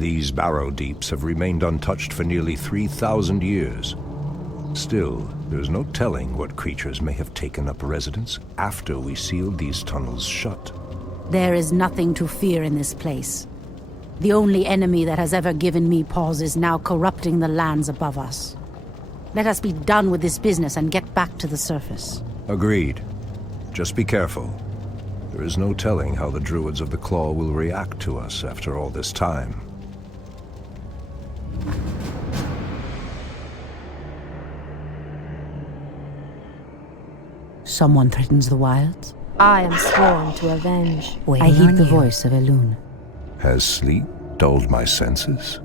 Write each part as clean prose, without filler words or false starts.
These barrow deeps have remained untouched for nearly 3,000 years. Still, there's no telling what creatures may have taken up residence after we sealed these tunnels shut. There is nothing to fear in this place. The only enemy that has ever given me pause is now corrupting the lands above us. Let us be done with this business and get back to the surface. Agreed. Just be careful. There is no telling how the Druids of the Claw will react to us after all this time. Someone threatens the wilds? I am sworn to avenge. I heed the voice of Elune. Has sleep dulled my senses?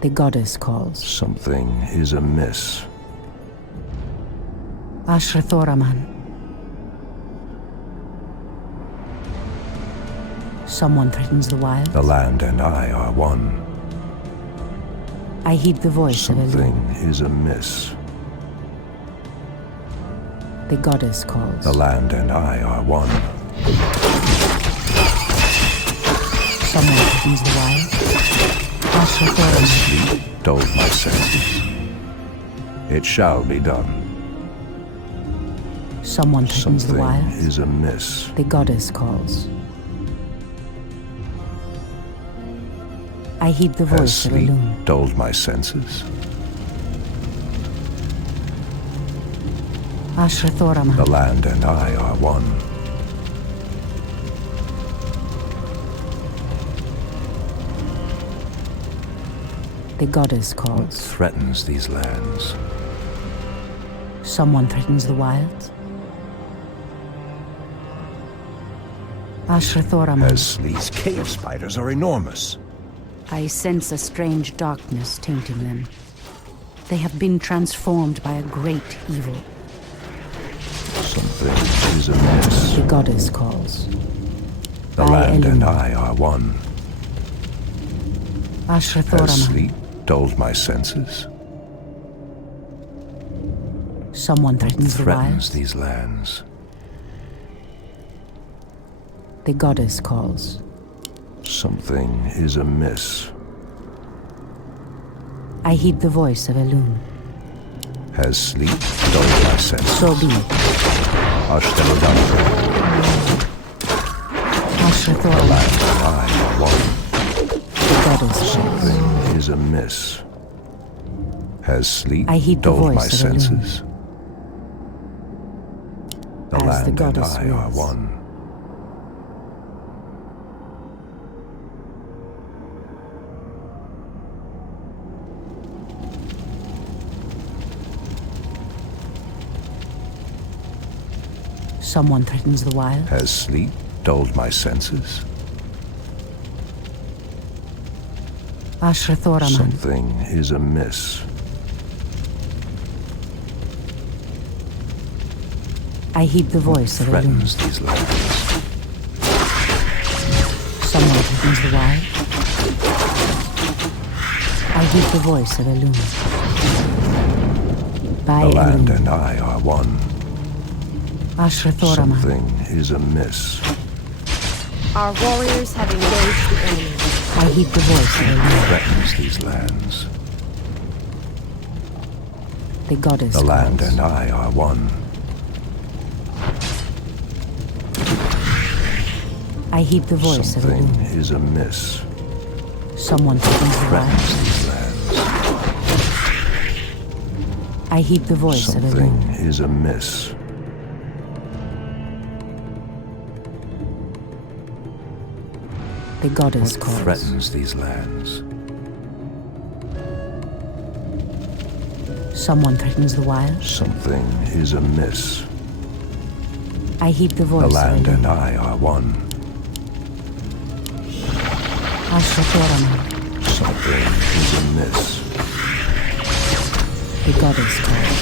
The goddess calls. Something is amiss. Ashrathoraman. Someone threatens the wild. The land and I are one. I heed the voice of Something Elune. is amiss. The goddess calls. The land and I are one. Someone threatens the wild. Ashrathoraman. Sleep dulled my senses. It shall be done. Someone threatens the Something wild. is amiss. The goddess calls. I heed the Has voice of sleep Elune. dulled my senses? Ashrathoraman. The land and I are one. The goddess What calls. threatens these lands? Someone threatens the wilds. Ashrathoraman. As these cave spiders are enormous. I sense a strange darkness tainting them. They have been transformed by a great evil. Something is amiss. The goddess calls. The by land and Elune. I are one. Has Ashrathoraman. sleep dulled my senses? Someone threatens the Threatens wilds. these lands. The goddess calls. Something is amiss. I heed the voice of Elune. Has sleep dulled my senses? So be it. Ashtemodam. The Ashrathoraman. land and I are one. The goddess calls. Something is amiss. Has sleep I heed the dulled my voice of Elune. senses? The As the land and goddess I are wills. one. Someone threatens the wild. Has sleep dulled my senses? Ashrathoraman. Something is amiss. I heed the voice of Elune. Threatens these lands. Someone threatens the wild. I heed the voice of Elune. By The land Elune. and I are one. Ashrathoraman. Something is amiss. Our warriors have engaged the enemy. I heed the voice of Elune. Threatens these lands. The goddess The land calls. and I are one. I heed the voice of Something Elune. is amiss. Someone threatens the wild. Threatens these lands. I heed the voice of Something Elune. is amiss. The goddess What calls. threatens these lands? Someone threatens the wild. Something is amiss. I heed the The voice land of and Elune. I are one. Ashrathoraman. Something is amiss. The goddess calls.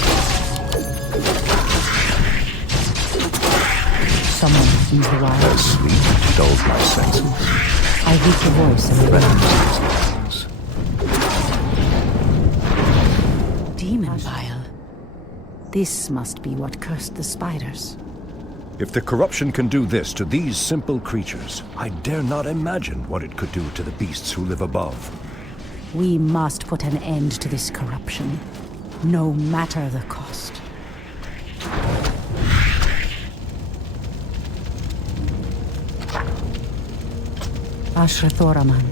Someone threatens the wild. Has sleep dulled my senses? I hear the voice of the Threatens these lands. demon bile. This must be what cursed the spiders. If the corruption can do this to these simple creatures, I dare not imagine what it could do to the beasts who live above. We must put an end to this corruption, no matter the cost. Ashrathoraman.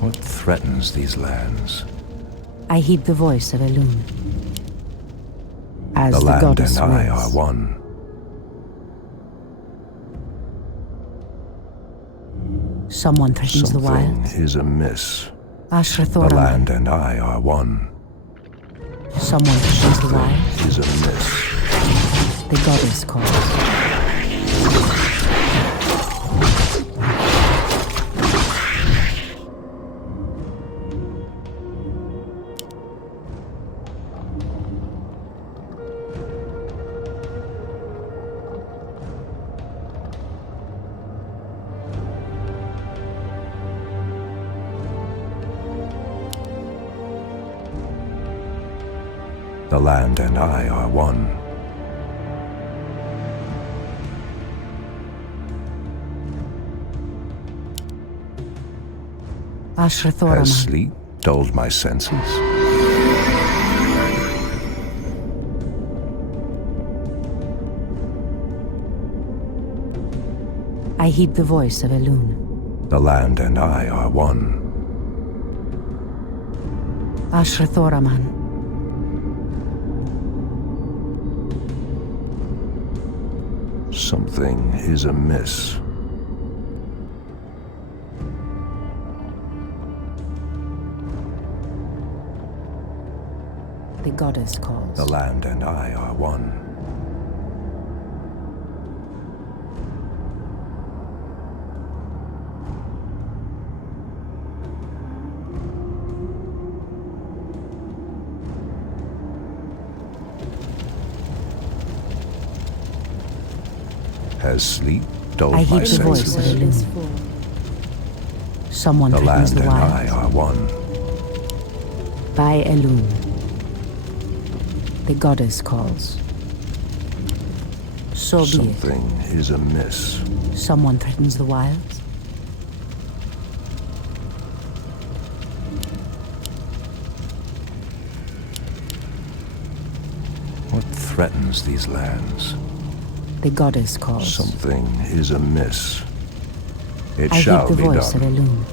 What threatens these lands? I heed the voice of Elun. As The the land goddess and I wills. are one. Someone threatens the Something wild. is amiss. The Ashrathoraman. land and I are one. Someone threatens the wild. Something is amiss. The goddess calls. The land and I are one. Ashrathoraman. Has sleep dulled my senses? I heed the voice of Elun. The land and I are one. Ashrathoraman. Something is amiss. The goddess calls. The land and I are one. Has sleep dulled I my heed the voice of senses? Elun. Someone The threatens land the and I wild. are one. By Elun. The goddess calls. So be it. Something is amiss. Someone threatens the wilds. What threatens these lands? The goddess calls. Something is amiss. It I shall heed the be voice of done. Elun.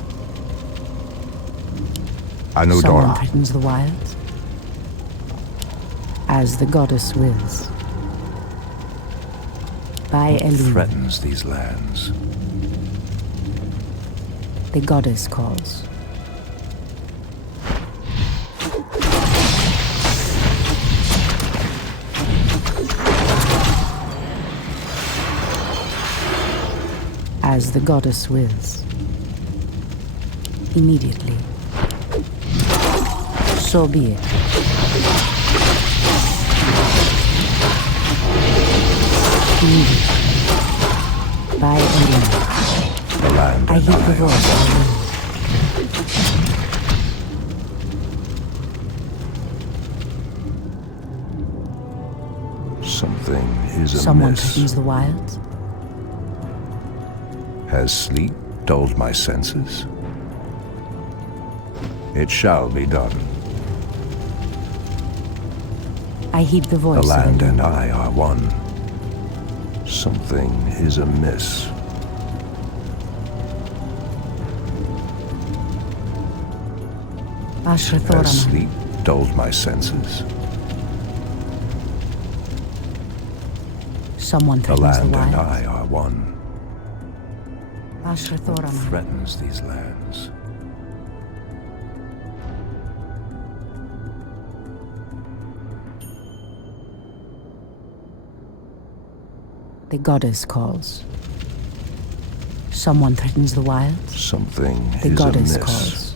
Someone Anudora. threatens the wilds. As the goddess wills. By Elun. Threatens these lands. The goddess calls. As the goddess wills. Immediately. So be it. Immediately. By Elun. The land I and heed the I voice are of one. Elun. Something is Someone amiss. threatens the wilds. Has sleep dulled my senses? It shall be done. I heed the voice The of land Elun. and I are one. Something is amiss. Has Ashrathoraman. sleep dulled my senses? Someone The threatens the land and wilds. I are one. Ashrathoraman. Threatens these lands. The goddess calls. Someone threatens the wilds. Something The is goddess amiss. calls.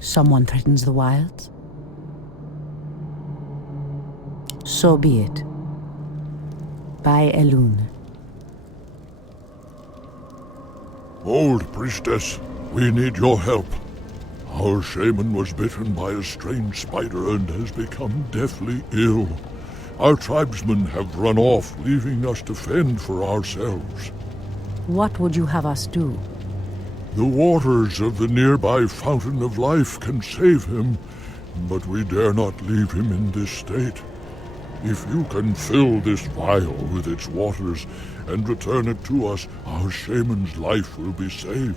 Someone threatens the wilds. So be it. By Elun. Old priestess, we need your help. Our shaman was bitten by a strange spider and has become deathly ill. Our tribesmen have run off, leaving us to fend for ourselves. What would you have us do? The waters of the nearby Fountain of Life can save him, but we dare not leave him in this state. If you can fill this vial with its waters and return it to us, our shaman's life will be saved.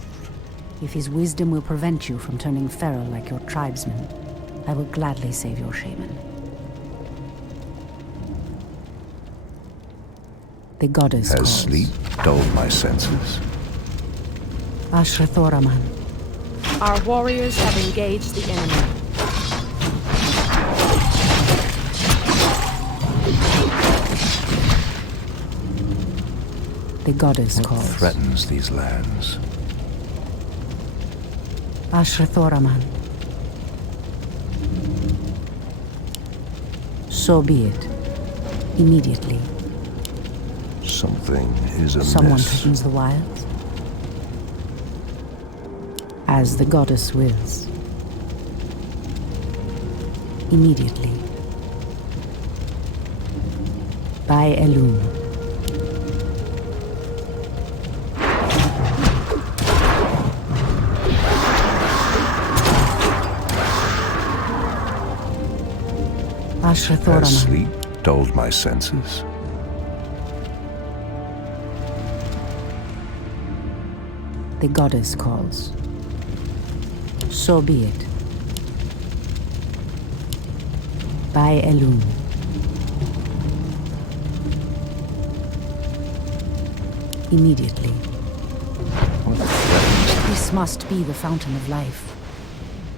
If his wisdom will prevent you from turning feral like your tribesmen, I will gladly save your shaman. The goddess Has calls. sleep dulled my senses? Ashrathoraman. Our warriors have engaged the enemy. The goddess What calls. threatens these lands? Ashrathoraman. So be it. Immediately. Something is amiss. Someone threatens the wilds. As the goddess wills. Immediately. By Elun. Has Ashrathoraman. sleep dulled my senses? The goddess calls. So be it. By Elun. Immediately. What threatens? This must be the Fountain of Life.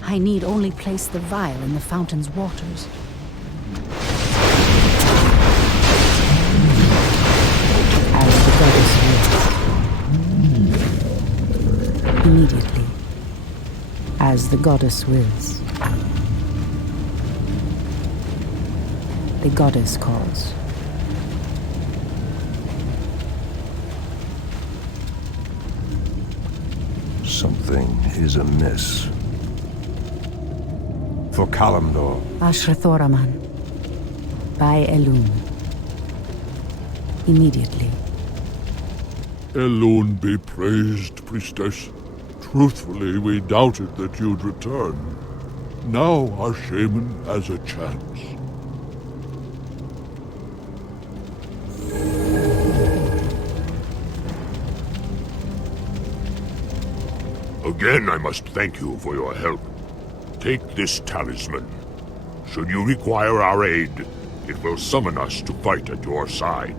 I need only place the vial in the fountain's waters. As the goddess wills. Immediately. As the goddess wills. The goddess calls. Something is amiss. For Kalimdor, Ashrathoraman. By Elun. Immediately. Elun be praised, priestess. Truthfully, we doubted that you'd return. Now our shaman has a chance. Again, I must thank you for your help. Take this talisman. Should you require our aid, it will summon us to fight at your side.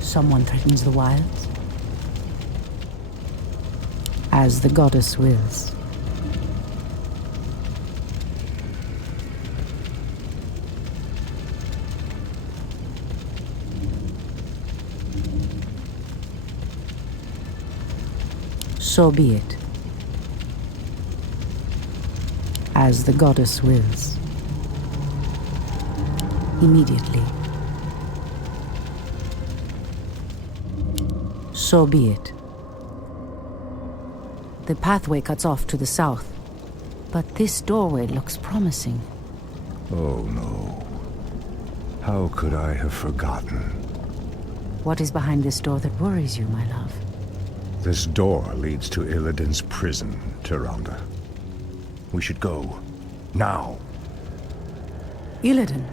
Someone threatens the wilds. As the goddess wills. So be it. As the goddess wills. Immediately. So be it. The pathway cuts off to the south, but this doorway looks promising. oh no. How could I have forgotten? What is behind this door that worries you, my love? This door leads to Illidan's prison, Tyrande. We should go. Now. Illidan.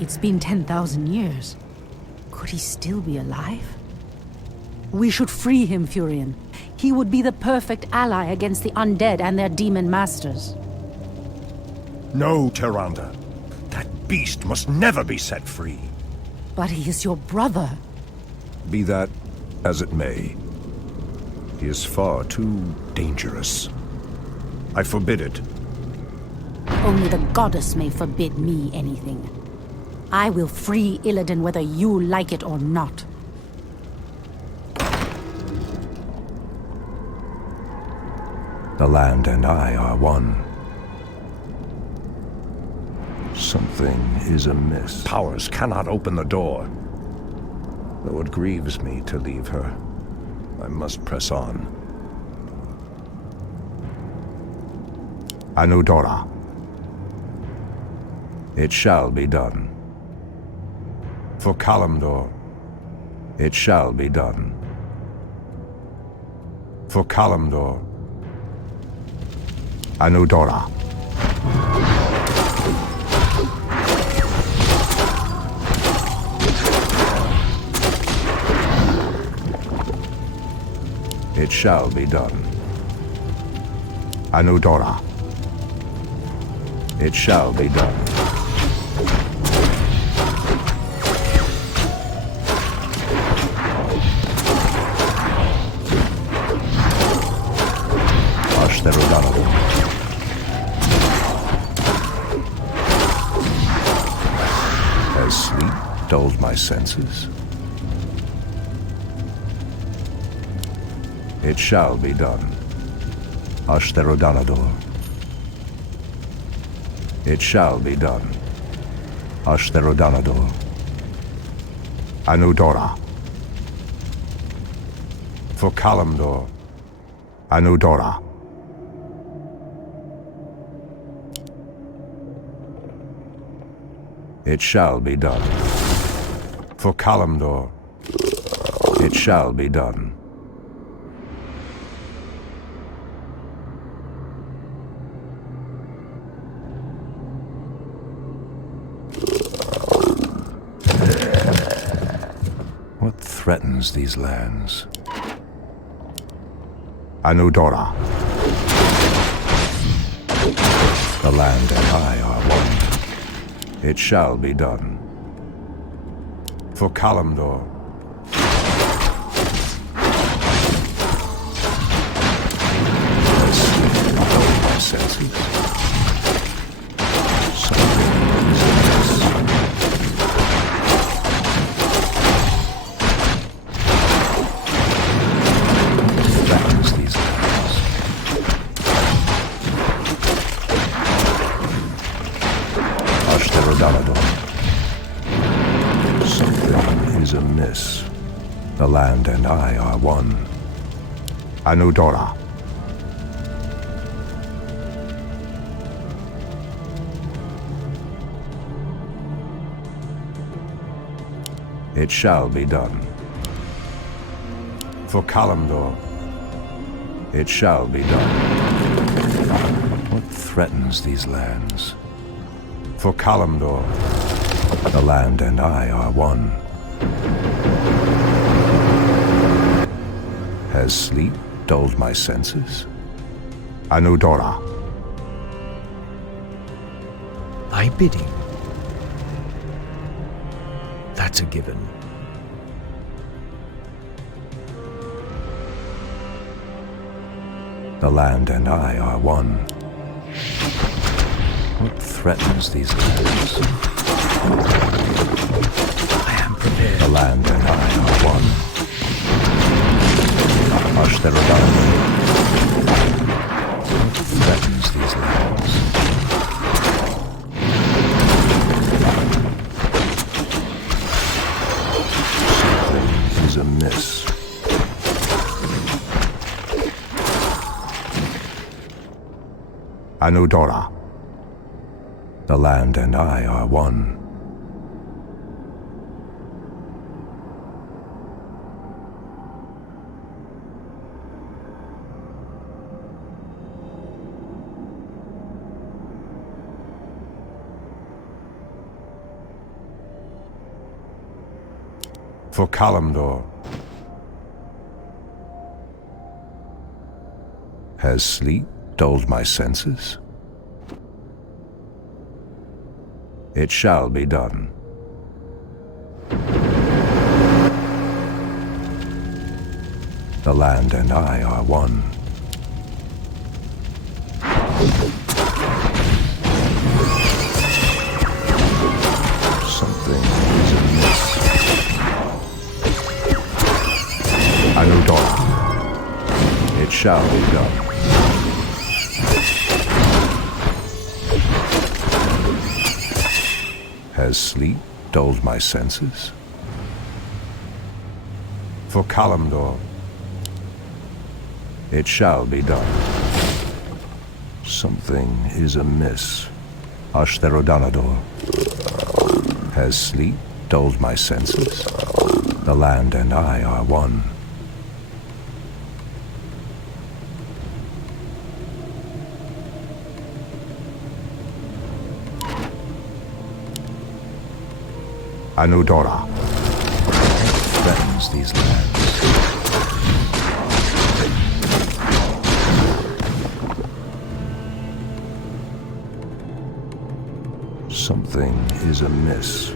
It's been 10,000 years. Could he still be alive? We should free him, Furion. He would be the perfect ally against the undead and their demon masters. No, Tyrande. That beast must never be set free. But he is your brother. Be that as it may. He is far too dangerous. I forbid it. Only the goddess may forbid me anything. I will free Illidan whether you like it or not. The land and I are one. Something is amiss. Powers cannot open the door. Though it grieves me to leave her, I must press on. Anudora. It shall be done. For Kalimdor, it shall be done. For Kalimdor, Anudora. It shall be done. Anudora. It shall be done. Has sleep dulled my senses? It shall be done. Ashtherodanador. It shall be done. Ashtherodanador. Anudora. For Kalimdor, Anudora. It shall be done. For Kalimdor, it shall be done. What threatens these lands? Anudora. The land and I are one. It shall be done. For Kalimdor. My senses. Something is amiss. Threatens these lands. Ashtherodanador. Something is amiss. The land and I are one. Anudora. It shall be done. For Kalimdor, it shall be done. What threatens these lands? For Kalimdor, the land and I are one. Has sleep dulled my senses? Anudora. Thy bidding. That's a given. The land and I are one. What threatens these lands? I am prepared. The land and I are one. Ashtherodanador. What threatens these lands? Something is amiss. Anudora. The land and I are one. For Kalimdor. Has sleep dulled my senses? It shall be done. The land and I are one. It shall be done. Has sleep dulled my senses? For Kalimdor, it shall be done. Something is amiss. Ashtherodanador. Has sleep dulled my senses? The land and I are one. Anudora threatens these lands. Something is amiss.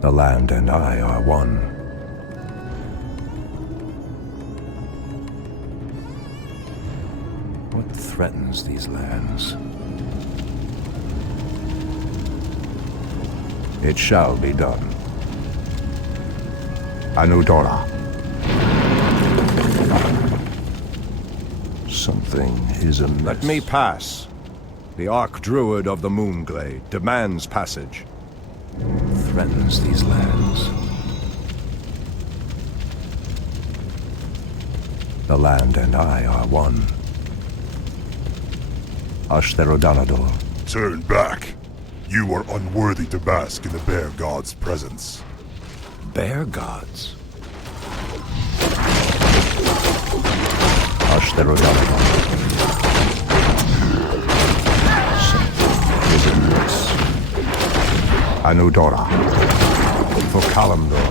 The land and I are one. What threatens these lands? It shall be done. Anudora. Something is amiss. Let me pass. The Archdruid of the Moonglade demands passage. Threatens these lands. The land and I are one. Ashtherodanador. Turn back. You are unworthy to bask in the Bear God's presence. Bear gods. Ashtherodanador. Something is amiss. Anudora. For Kalimdor.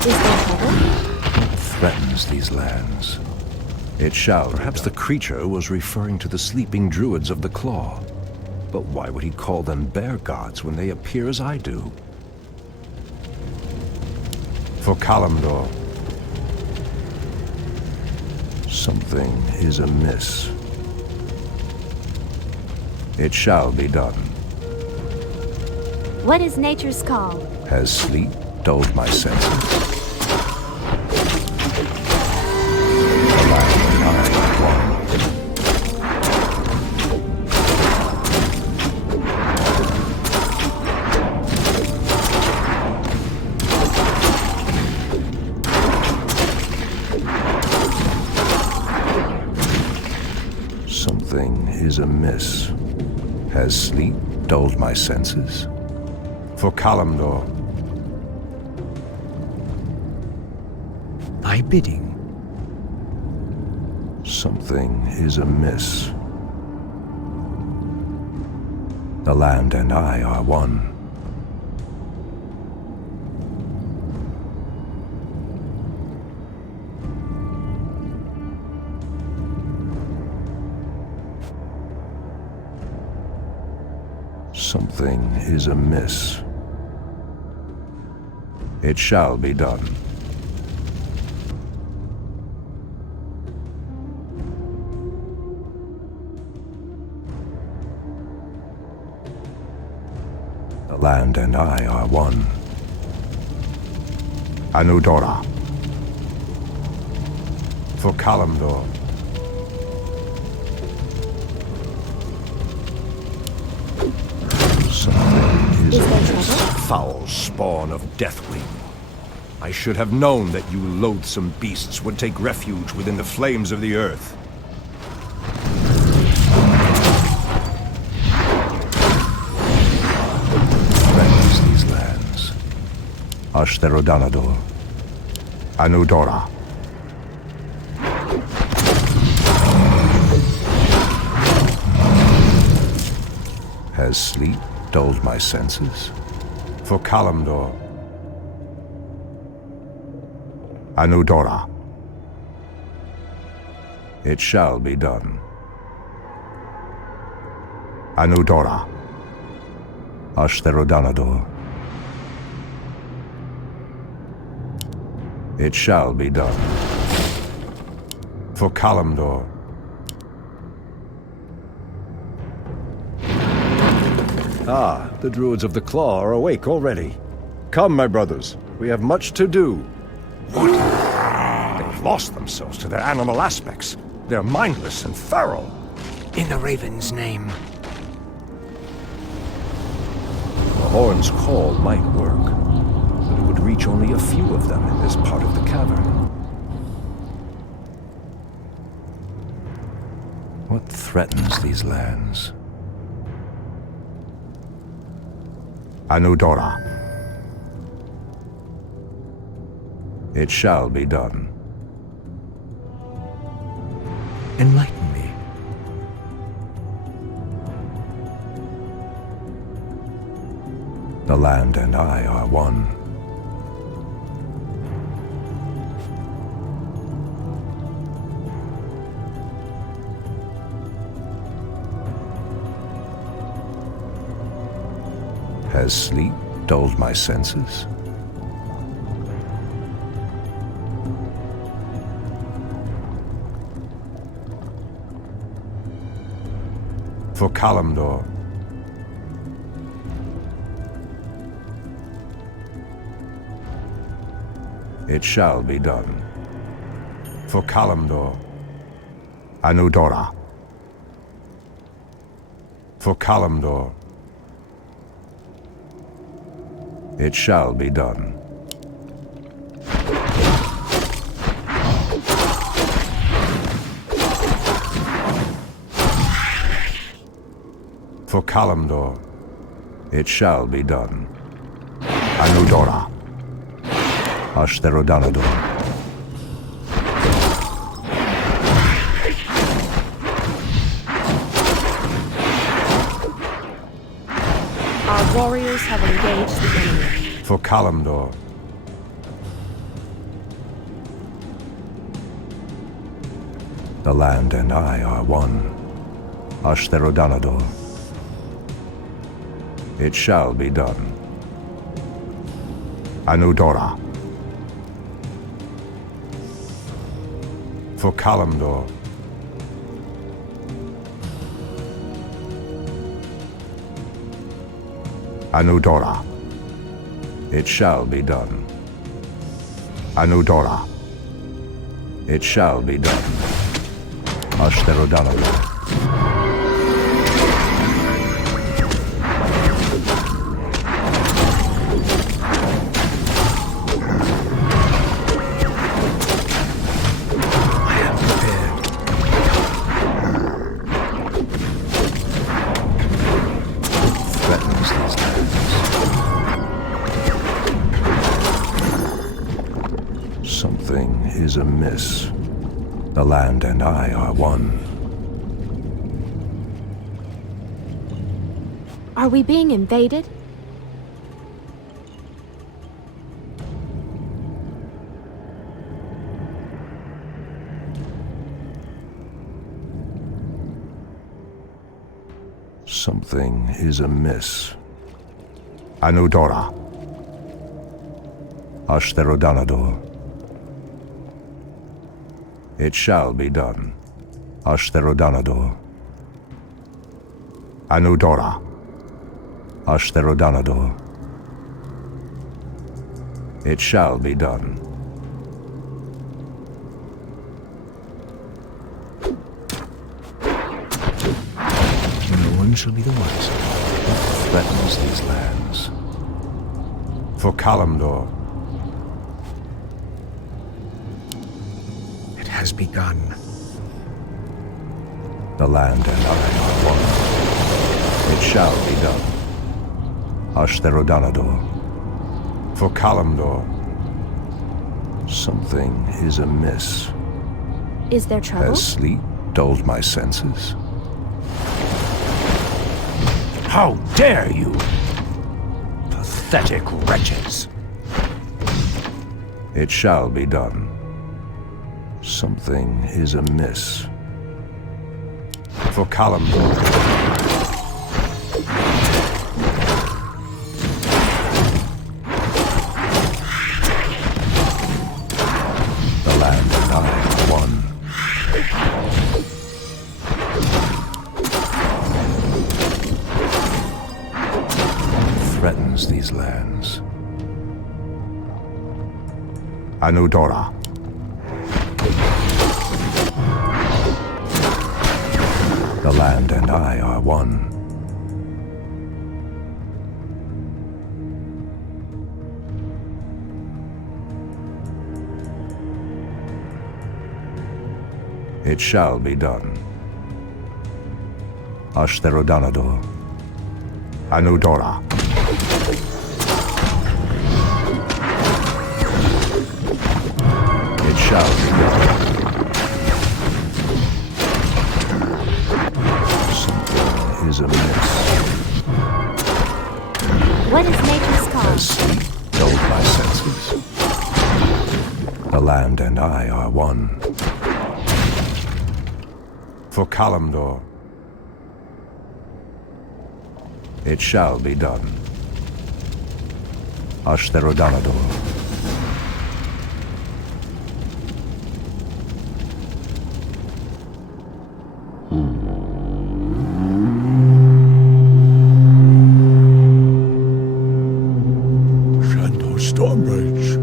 Is there trouble? Threatens these lands. It shall. Perhaps the creature was referring to the sleeping druids of the Claw. But why would he call them bear gods when they appear as I do? For Kalimdor. Something is amiss. It shall be done. What is nature's call? Has sleep dulled my senses? The land and I are one. Something is amiss. Has sleep dulled my senses? For Kalimdor. Thy bidding. Something is amiss. The land and I are one. Something is amiss. It shall be done. The land and I are one. Anudora. For Kalimdor. Something Is there trouble? Foul spawn of Deathwing. I should have known that you loathsome beasts would take refuge within the flames of the earth. Threatens these lands. Ashtherodanador. Anudora. Has sleep dulled my senses? For Kalimdor. Anudora. It shall be done. Anudora. Ashtherodanador. It shall be done. For Kalimdor. Ah, the Druids of the Claw are awake already. Come, my brothers, we have much to do. What? They've lost themselves to their animal aspects. They're mindless and feral. In the Raven's name. The horn's call might work, but it would reach only a few of them in this part of the cavern. What threatens these lands? Anudora. It shall be done. Enlighten me. The land and I are one. Has sleep dulled my senses? For Kalimdor. It shall be done. For Kalimdor. Anudora. For Kalimdor. It shall be done. For Kalimdor, it shall be done. Anudora. Ashtherodanador. Our warriors have engaged the enemy. For Kalimdor. The land and I are one. Ashtherodanador. It shall be done. Anudora. For Kalimdor. Anudora. It shall be done. Anudora. It shall be done. Ashtherodanador. Something is amiss. The land and I are one. Are we being invaded? Something is amiss. Anudora. Ashtherodanador. It shall be done. Ashtherodanador. Anudora. Ashtherodanador. It shall be done. No one shall be the wiser. What threatens these lands? For Kalimdor. It has begun. The land and I are one. It shall be done. Ashtherodanador. For Kalimdor. Something is amiss. Is there trouble? Has sleep dulled my senses? How dare you! Pathetic wretches! It shall be done. Something is amiss. For Kalimdor. The land and I are one. threatens these lands? Anudora. The land and I are one. It shall be done. Ashtherodanador. Anudora. It shall be done. Something is amiss. What is nature's As call? sleep dulled my senses. The land and I are one. For Kalimdor. It shall be done. Ashtherodanador. Shanto Stormbridge.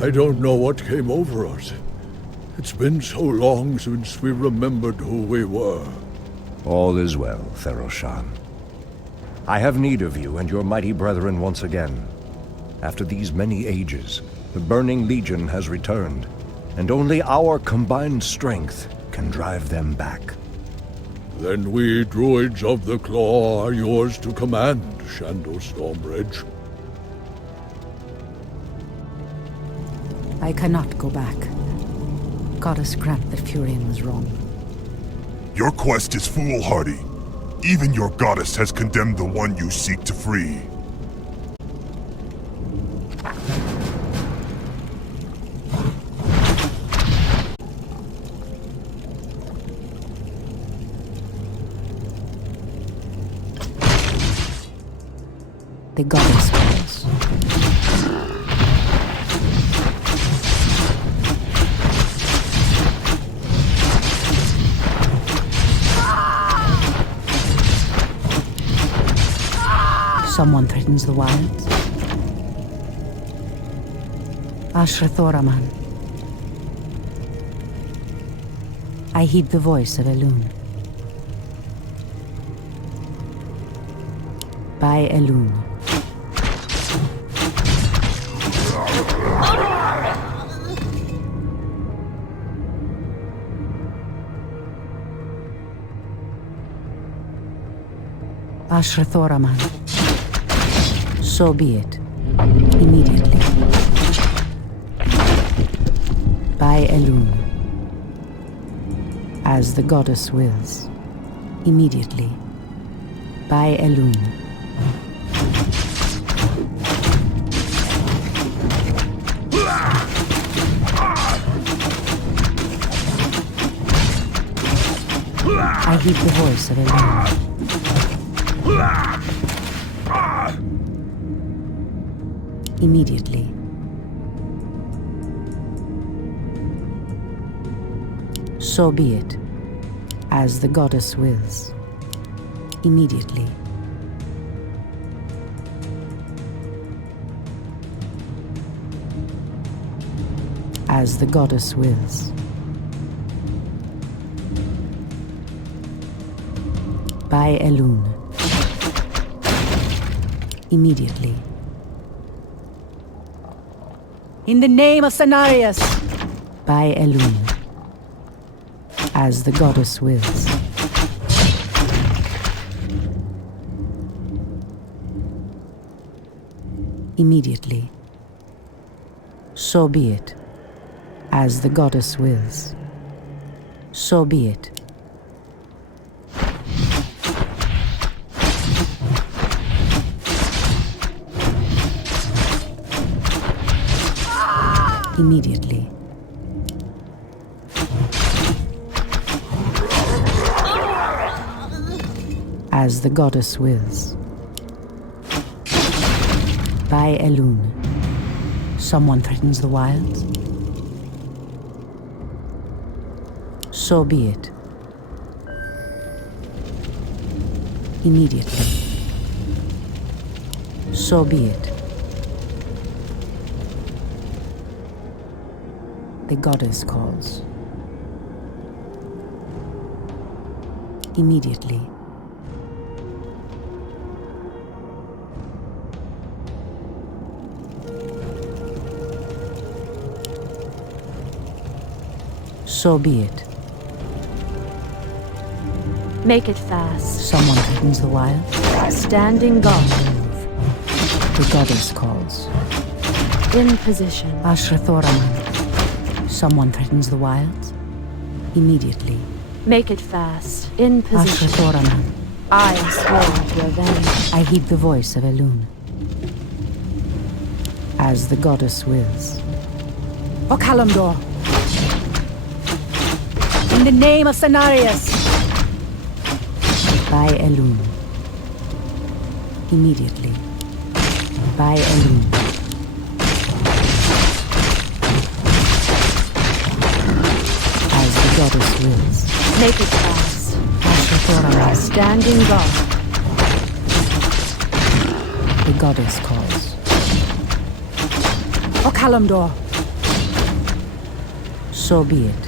I don't know what came over us. It's been so long since we remembered who we were. All is well, Theroshan. I have need of you and your mighty brethren once again. After these many ages, the Burning Legion has returned, and only our combined strength can drive them back. Then we druids of the Claw are yours to command, Shanto Stormbridge. I cannot go back. Goddess grant that Furion was wrong. Your quest is foolhardy. Even your goddess has condemned the one you seek to free. The goddess calls. Someone threatens the wilds. Ashrathoraman. I heed the voice of Elun. By Elun. Ashrathoraman. So be it. Immediately. By Elun. As the goddess wills. Immediately. By Elun. I heed the voice of Elun. Immediately. So be it, as the goddess wills. Immediately. As the goddess wills. By Elun. Immediately. In the name of Cenarius. By Elun. As the goddess wills. Immediately. So be it. As the goddess wills. So be it. Immediately. As the goddess wills. By Elun. Someone threatens the wilds. So be it. Immediately. So be it. The goddess calls. Immediately. So be it. Make it fast. Someone threatens the wild. Standing guard. The goddess calls. In position. Ashrathoraman. Someone threatens the wilds. Immediately. Make it fast. In position. Ashrathoraman. I am sworn to avenge. I heed the voice of Elune. As the goddess wills. For Kalimdor! In the name of Cenarius! By Elune. Immediately. By Elune. As the goddess wills. Make it fast. Ashrathoraman. Standing guard. The goddess calls. For Kalimdor! So be it.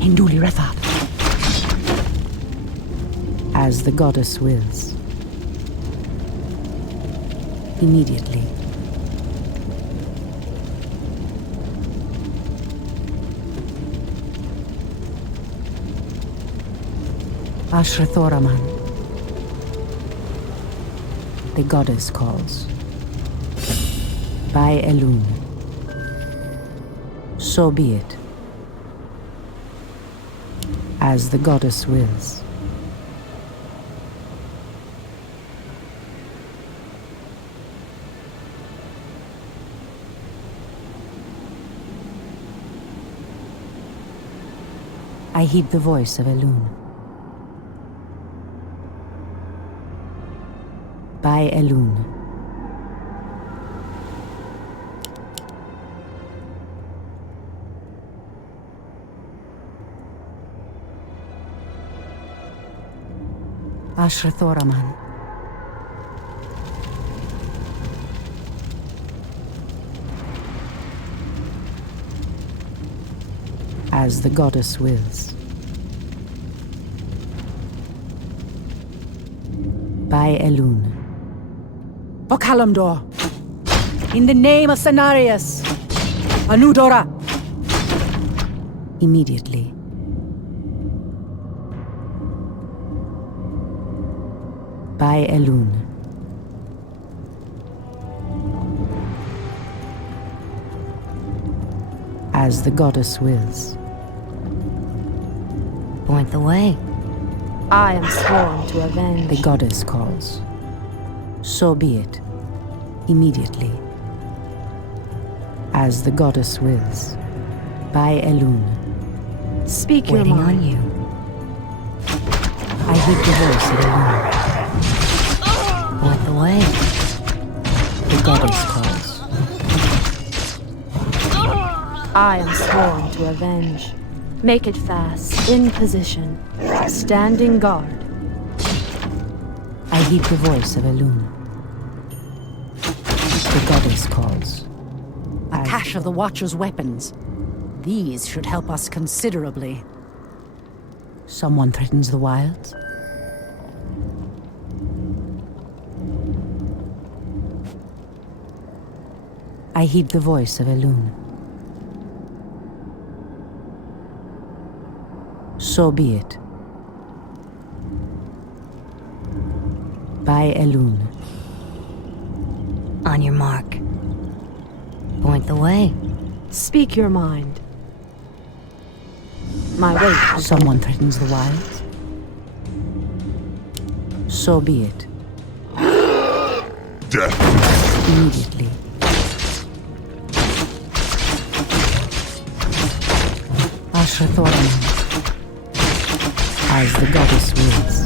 Induli Rethab. As the goddess wills. Immediately. Ashrathoraman. The goddess calls. By Elune. So be it. As the goddess wills. I heed the voice of Elune. By Elune. Ashrathoraman. As the goddess wills. By Elune. For Kalimdor! In the name of Cenarius! Anudora! Immediately. By Elune. As the goddess wills. Point the way. I am sworn to avenge. The goddess calls. So be it. Immediately. As the goddess wills. By Elune. Speak your Waiting mind. on you. I heed the voice of Elune. Point the way. The goddess calls. I am sworn to avenge. Make it fast. In position. Standing guard. I heed the voice of Elune. The goddess calls. A cache of the Watcher's weapons. These should help us considerably. Someone threatens the wilds? I heed the voice of Elune. So be it. By Elune. On your mark. Point the way. Speak your mind. My wait. Someone threatens the wilds? So be it. Death. Immediately. Ashrathoraman. As the goddess wills.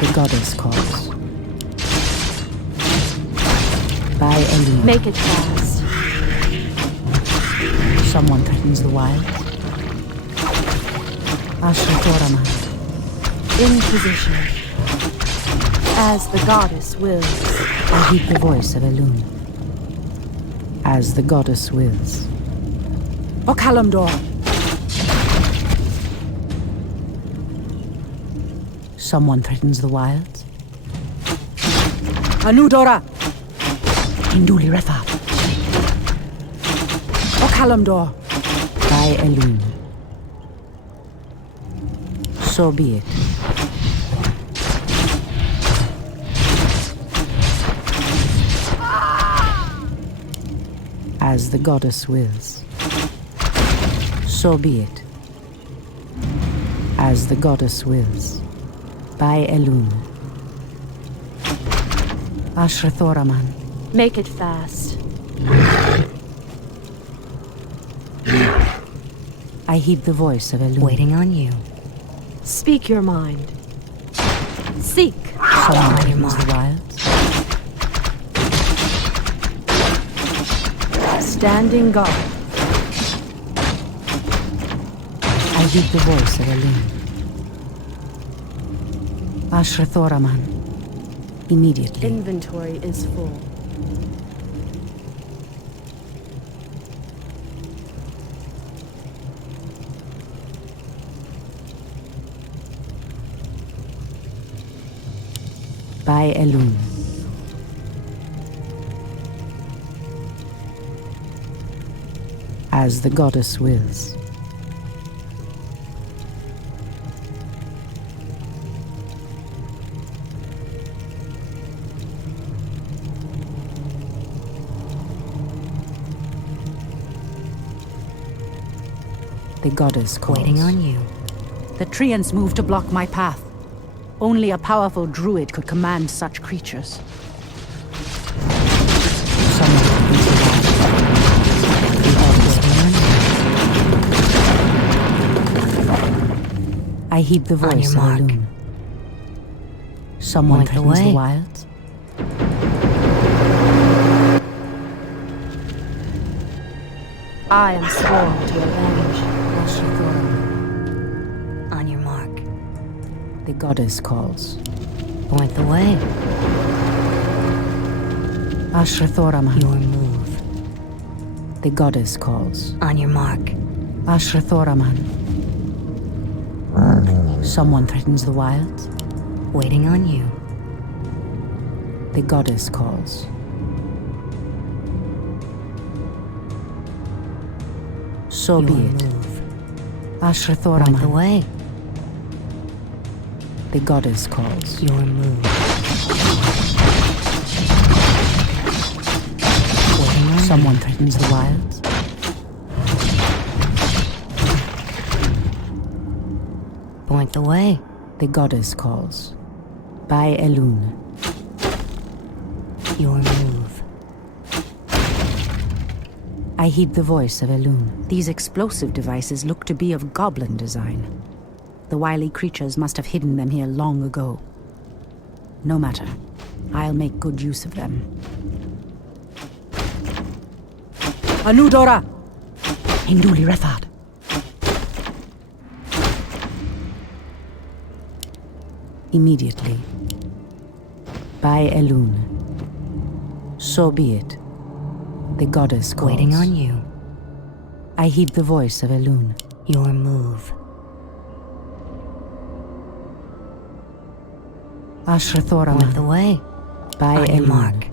The goddess calls. By Elune. Make it fast. Someone threatens the wild. Ashrathoraman. In position. As the goddess wills. I heed the voice of Elune. As the goddess wills. O Kalimdor! Someone threatens the wilds. Anudora! Hinduli Retha. O Kalimdor! By Elune. So be it. As the goddess wills. So be it. As the goddess wills. By Elune. Ashrathoraman. Make it fast. I heed the voice of Elune. Waiting on you. Speak your mind. Seek. Someone on your threatens the mark. wilds. Standing guard. I heed the voice of Elune. Ashrathoraman. Immediately. Inventory is full. By Elune. As the goddess wills. The goddess calls. Waiting on you. The Treants move to block my path. Only a powerful druid could command such creatures. Someone threatens the wilds. I heed the On voice your of mark. Elune. Someone Point the threatens the way. wilds. I am sworn to avenge. On your mark. The goddess calls. Point the way. Ashrathoraman. Your move. The goddess calls. On your mark. Ashrathoraman. Someone threatens the wilds. Waiting on you. The goddess calls. So Your be it. move. Point the Ashrathoraman. way. The goddess calls. Your move. Waiting on Someone threatens the wilds. you. Point the way. The goddess calls. By Elune. Your move. I heed the voice of Elune. These explosive devices look to be of goblin design. The wily creatures must have hidden them here long ago. No matter. I'll make good use of them. Anudora! Hinduli Rethad. Immediately. By Elune. So be it. The goddess calls. Waiting on you. I heed the voice of Elune. Your move. Ashrathoraman. Point the way. By On your Elune. mark.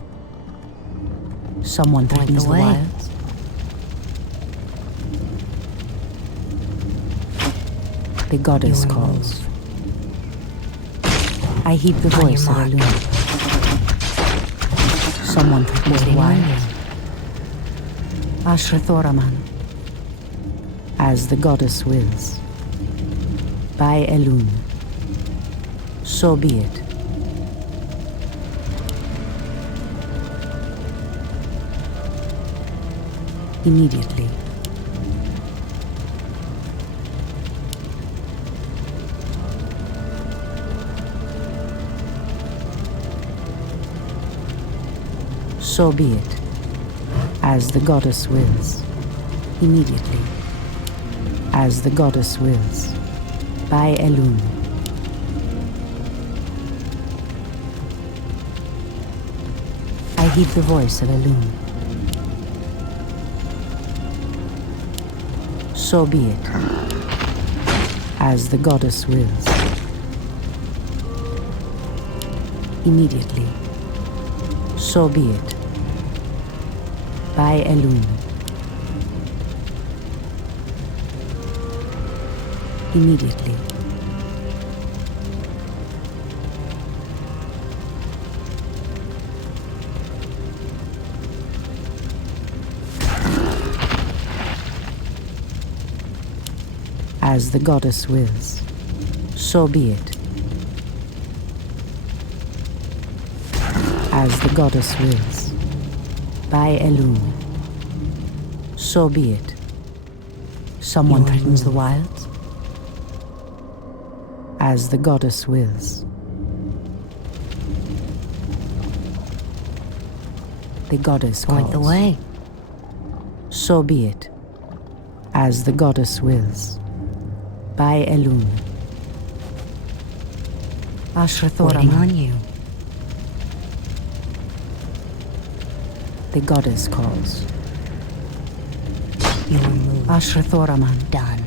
Someone Point threatens the the way. wilds. The goddess Your calls. I heed the On your voice of mark. Elune. Someone threatens the Waiting on wilds. you. Ashrathoraman. As the goddess wills. By Elune. So be it. Immediately. So be it. As the goddess wills. Immediately. As the goddess wills. By Elune. heed the voice of Elune. So be it, as the goddess wills. Immediately. So be it. By Elune. Immediately. As the goddess wills. So be it. As the goddess wills. By Elune. So be it. Someone threatens the wilds? As the goddess wills. The goddess calls. Point the way. So be it. As the goddess wills. By Elune. Waiting on you. The goddess calls. Your move. Ashrathoraman. Done.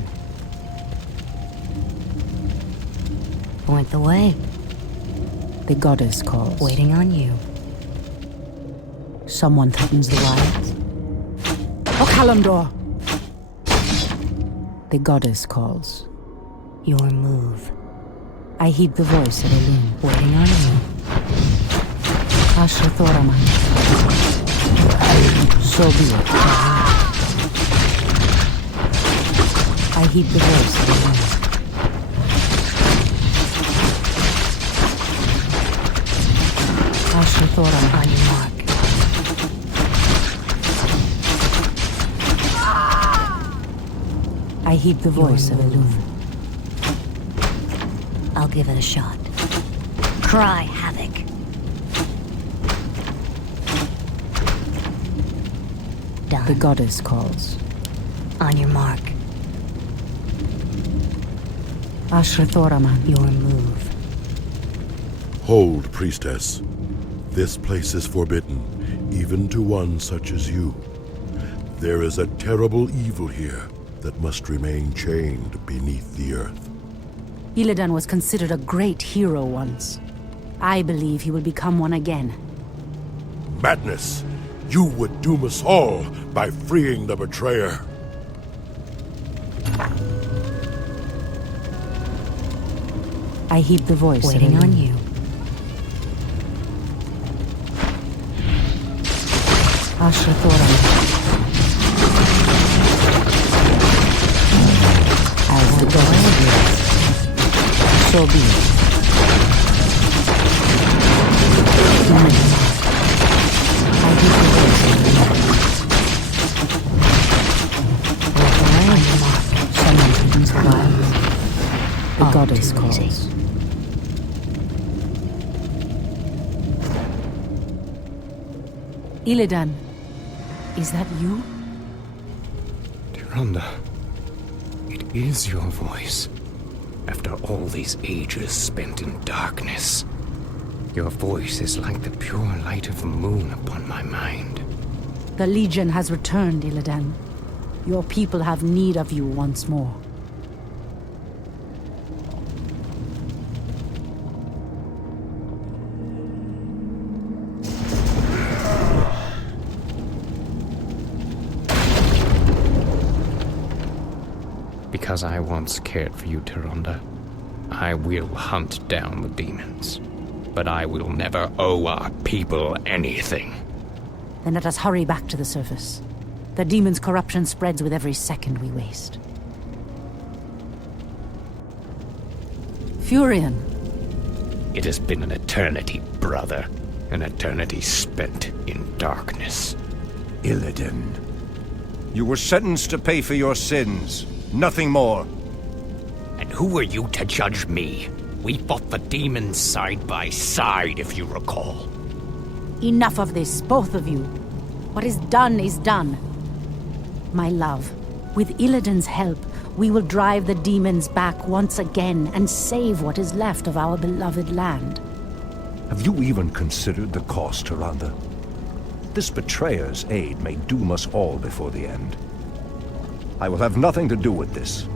Point the way. The goddess calls. Waiting on you. Someone threatens the wilds. Oh, Kalimdor! The goddess calls. Your move. I heed the voice of Elune. Waiting on you. Ashrathoraman. So be it. I heed the voice of Elune. Ashrathoraman. On your mark. I heed the voice of Elune. I'll give it a shot. Cry havoc. Done. The goddess calls. On your mark. Ashrathoraman. Your move. Hold, priestess. This place is forbidden, even to one such as you. There is a terrible evil here that must remain chained beneath the earth. Illidan was considered a great hero once. I believe he will become one again. Madness! You would doom us all by freeing the betrayer. I heed the voice Waiting of on Elune. you. Ashrathoraman. As the goddess wills. So be it. I heed the voice of Elune. Someone threatens the wilds. The goddess calls. Illidan, is that you? Tyrande, it is your voice. After all these ages spent in darkness, your voice is like the pure light of the moon upon my mind. The Legion has returned, Illidan. Your people have need of you once more. Because I once cared for you, Tyrande, I will hunt down the demons. But I will never owe our people anything. Then let us hurry back to the surface. The demon's corruption spreads with every second we waste. Furion. It has been an eternity, brother. An eternity spent in darkness. Illidan, you were sentenced to pay for your sins. Nothing more. And who are you to judge me? We fought the demons side by side, if you recall. Enough of this, both of you. What is done. My love, with Illidan's help, we will drive the demons back once again and save what is left of our beloved land. Have you even considered the cost, Tyrande? this betrayer's aid may doom us all before the end. I will have nothing to do with this.